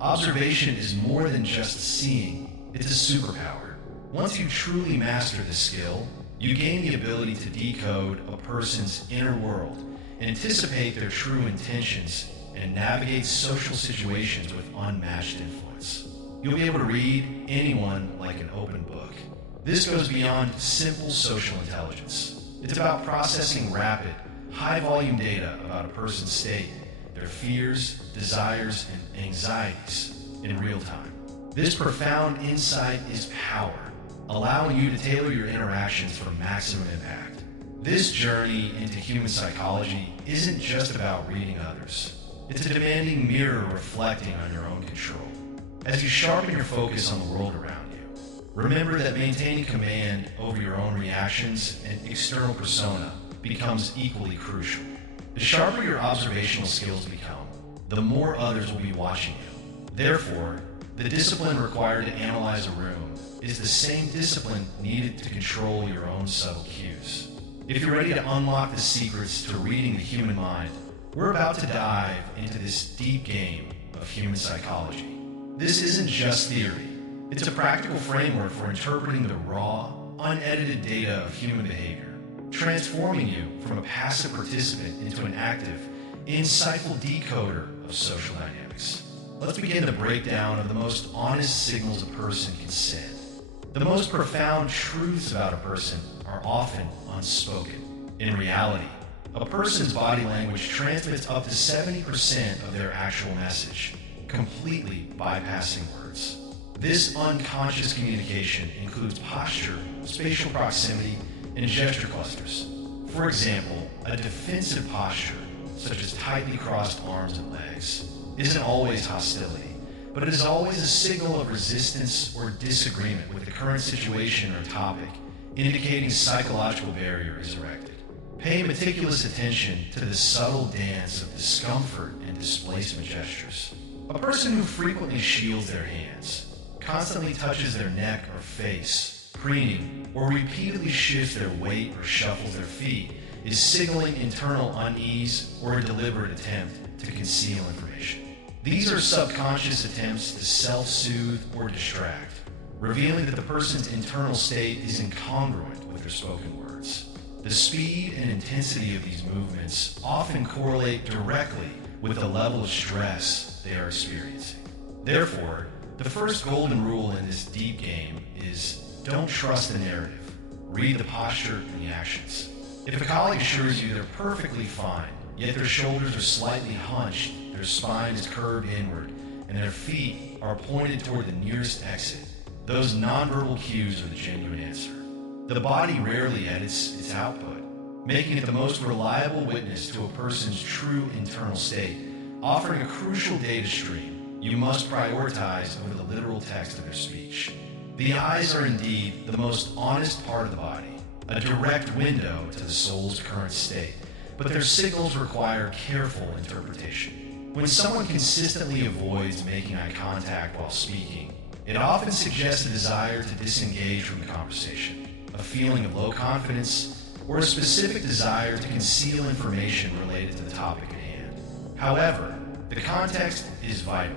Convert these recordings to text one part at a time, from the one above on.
Observation is more than just seeing, it's a superpower. Once you truly master this skill, you gain the ability to decode a person's inner world, anticipate their true intentions, and navigate social situations with unmatched influence. You'll be able to read anyone like an open book. This goes beyond simple social intelligence. It's about processing rapid, high-volume data about a person's state, their fears, desires, and anxieties in real time. This profound insight is power, allowing you to tailor your interactions for maximum impact. This journey into human psychology isn't just about reading others. It's a demanding mirror reflecting on your own control. As you sharpen your focus on the world around you, remember that maintaining command over your own reactions and external persona becomes equally crucial. The sharper your observational skills become, the more others will be watching you. Therefore, the discipline required to analyze a room is the same discipline needed to control your own subtle cues. If you're ready to unlock the secrets to reading the human mind, we're about to dive into this deep game of human psychology. This isn't just theory. It's a practical framework for interpreting the raw, unedited data of human behavior, transforming you from a passive participant into an active, insightful decoder of social dynamics. Let's begin the breakdown of the most honest signals a person can send. The most profound truths about a person are often unspoken. In reality, a person's body language transmits up to 70% of their actual message, completely bypassing words. This unconscious communication includes posture, spatial proximity, and gesture clusters. For example, a defensive posture, such as tightly crossed arms and legs, isn't always hostility, but it is always a signal of resistance or disagreement with the current situation or topic, indicating psychological barrier is erected. Pay meticulous attention to the subtle dance of discomfort and displacement gestures. A person who frequently shields their hands, constantly touches their neck or face, preening, or repeatedly shifts their weight or shuffles their feet is signaling internal unease or a deliberate attempt to conceal information. These are subconscious attempts to self-soothe or distract, revealing that the person's internal state is incongruent with their spoken words. The speed and intensity of these movements often correlate directly with the level of stress they are experiencing. Therefore, the first golden rule in this deep game is don't trust the narrative. Read the posture and the actions. If a colleague assures you they're perfectly fine, yet their shoulders are slightly hunched, their spine is curved inward, and their feet are pointed toward the nearest exit, those nonverbal cues are the genuine answer. The body rarely edits its output, making it the most reliable witness to a person's true internal state, offering a crucial data stream you must prioritize over the literal text of their speech. The eyes are indeed the most honest part of the body, a direct window to the soul's current state, but their signals require careful interpretation. When someone consistently avoids making eye contact while speaking, it often suggests a desire to disengage from the conversation, a feeling of low confidence, or a specific desire to conceal information related to the topic at hand. However, the context is vital.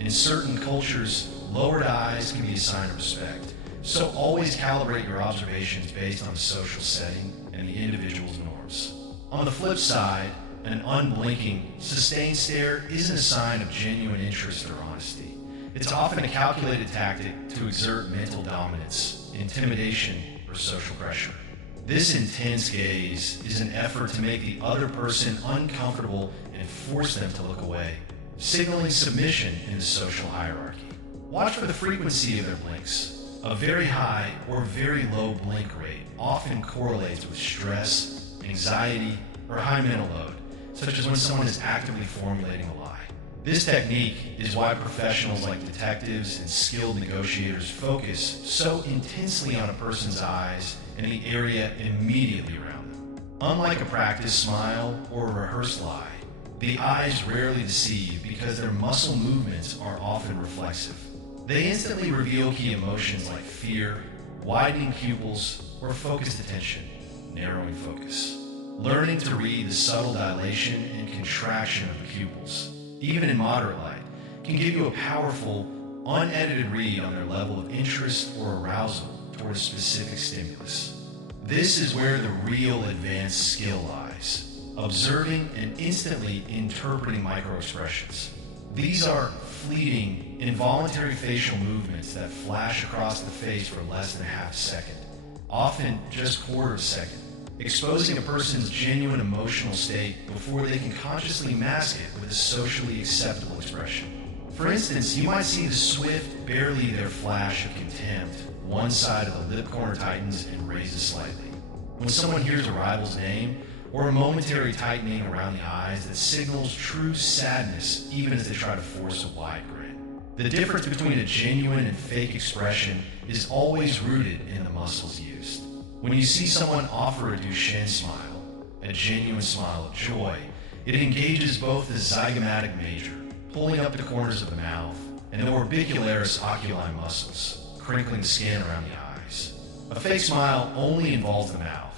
In certain cultures, lowered eyes can be a sign of respect, so always calibrate your observations based on the social setting and the individual's norms. On the flip side, an unblinking, sustained stare isn't a sign of genuine interest or honesty. It's often a calculated tactic to exert mental dominance, intimidation, or social pressure. This intense gaze is an effort to make the other person uncomfortable and force them to look away, signaling submission in the social hierarchy. Watch for the frequency of their blinks. A very high or very low blink rate often correlates with stress, anxiety, or high mental load, such as when someone is actively formulating a lie. This technique is why professionals like detectives and skilled negotiators focus so intensely on a person's eyes and the area immediately around them. Unlike a practiced smile or a rehearsed lie, the eyes rarely deceive because their muscle movements are often reflexive. They instantly reveal key emotions like fear, widening pupils, or focused attention, narrowing focus. Learning to read the subtle dilation and contraction of the pupils, even in moderate light, can give you a powerful, unedited read on their level of interest or arousal toward a specific stimulus. This is where the real advanced skill lies, observing and instantly interpreting microexpressions. These are fleeting, involuntary facial movements that flash across the face for less than a half second, often just quarter of a second, exposing a person's genuine emotional state before they can consciously mask it with a socially acceptable expression. For instance, you might see the swift, barely there flash of contempt. One side of the lip corner tightens and raises slightly. When someone hears a rival's name, or a momentary tightening around the eyes that signals true sadness even as they try to force a wide grin. The difference between a genuine and fake expression is always rooted in the muscles used. When you see someone offer a Duchenne smile, a genuine smile of joy, it engages both the zygomatic major, pulling up the corners of the mouth, and the orbicularis oculi muscles, crinkling the skin around the eyes. A fake smile only involves the mouth,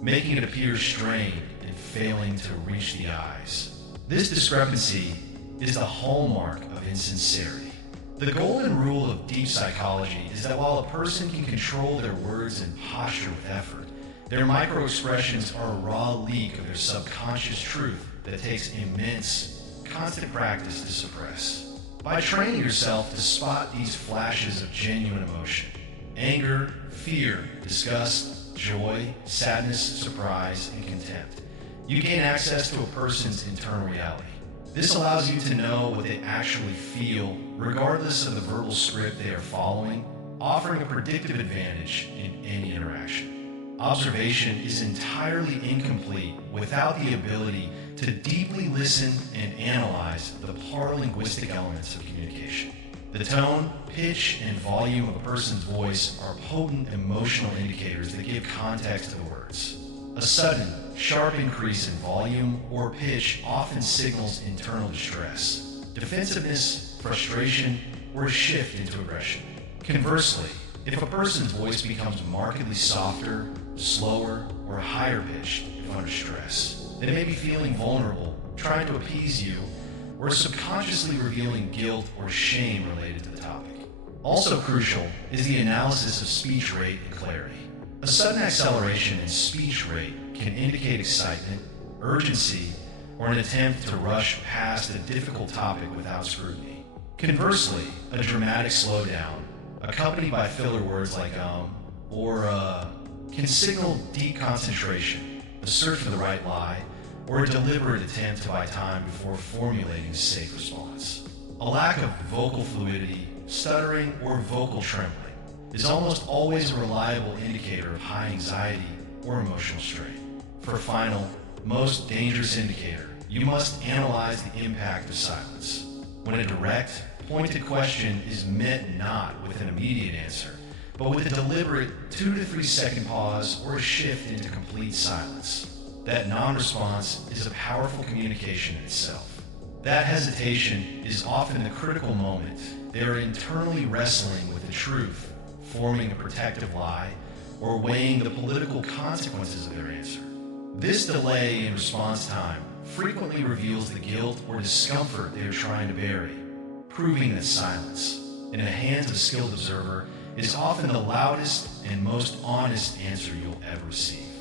making it appear strained and failing to reach the eyes. This discrepancy is the hallmark of insincerity. The golden rule of deep psychology is that while a person can control their words and posture with effort, their microexpressions are a raw leak of their subconscious truth that takes immense, constant practice to suppress. By training yourself to spot these flashes of genuine emotion, anger, fear, disgust, joy, sadness, surprise, and contempt, you gain access to a person's internal reality. This allows you to know what they actually feel, regardless of the verbal script they are following, offering a predictive advantage in any interaction. Observation is entirely incomplete without the ability to deeply listen and analyze the paralinguistic elements of communication. The tone, pitch, and volume of a person's voice are potent emotional indicators that give context to the words. A sudden, sharp increase in volume or pitch often signals internal distress, defensiveness, frustration, or a shift into aggression. Conversely, if a person's voice becomes markedly softer, slower, or higher pitched if under stress, they may be feeling vulnerable, trying to appease you, or subconsciously revealing guilt or shame related to the topic. Also crucial is the analysis of speech rate and clarity. A sudden acceleration in speech rate can indicate excitement, urgency, or an attempt to rush past a difficult topic without scrutiny. Conversely, a dramatic slowdown, accompanied by filler words like or can signal deep concentration, a search for the right lie, or a deliberate attempt to buy time before formulating a safe response. A lack of vocal fluidity, stuttering, or vocal trembling is almost always a reliable indicator of high anxiety or emotional strain. For a final, most dangerous indicator, you must analyze the impact of silence. When a direct, pointed question is met not with an immediate answer, but with a deliberate 2 to 3 second pause or a shift into complete silence. That non-response is a powerful communication in itself. That hesitation is often the critical moment. They are internally wrestling with the truth, forming a protective lie, or weighing the political consequences of their answer. This delay in response time frequently reveals the guilt or discomfort they are trying to bury, proving that silence, in the hands of a skilled observer, is often the loudest and most honest answer you'll ever receive.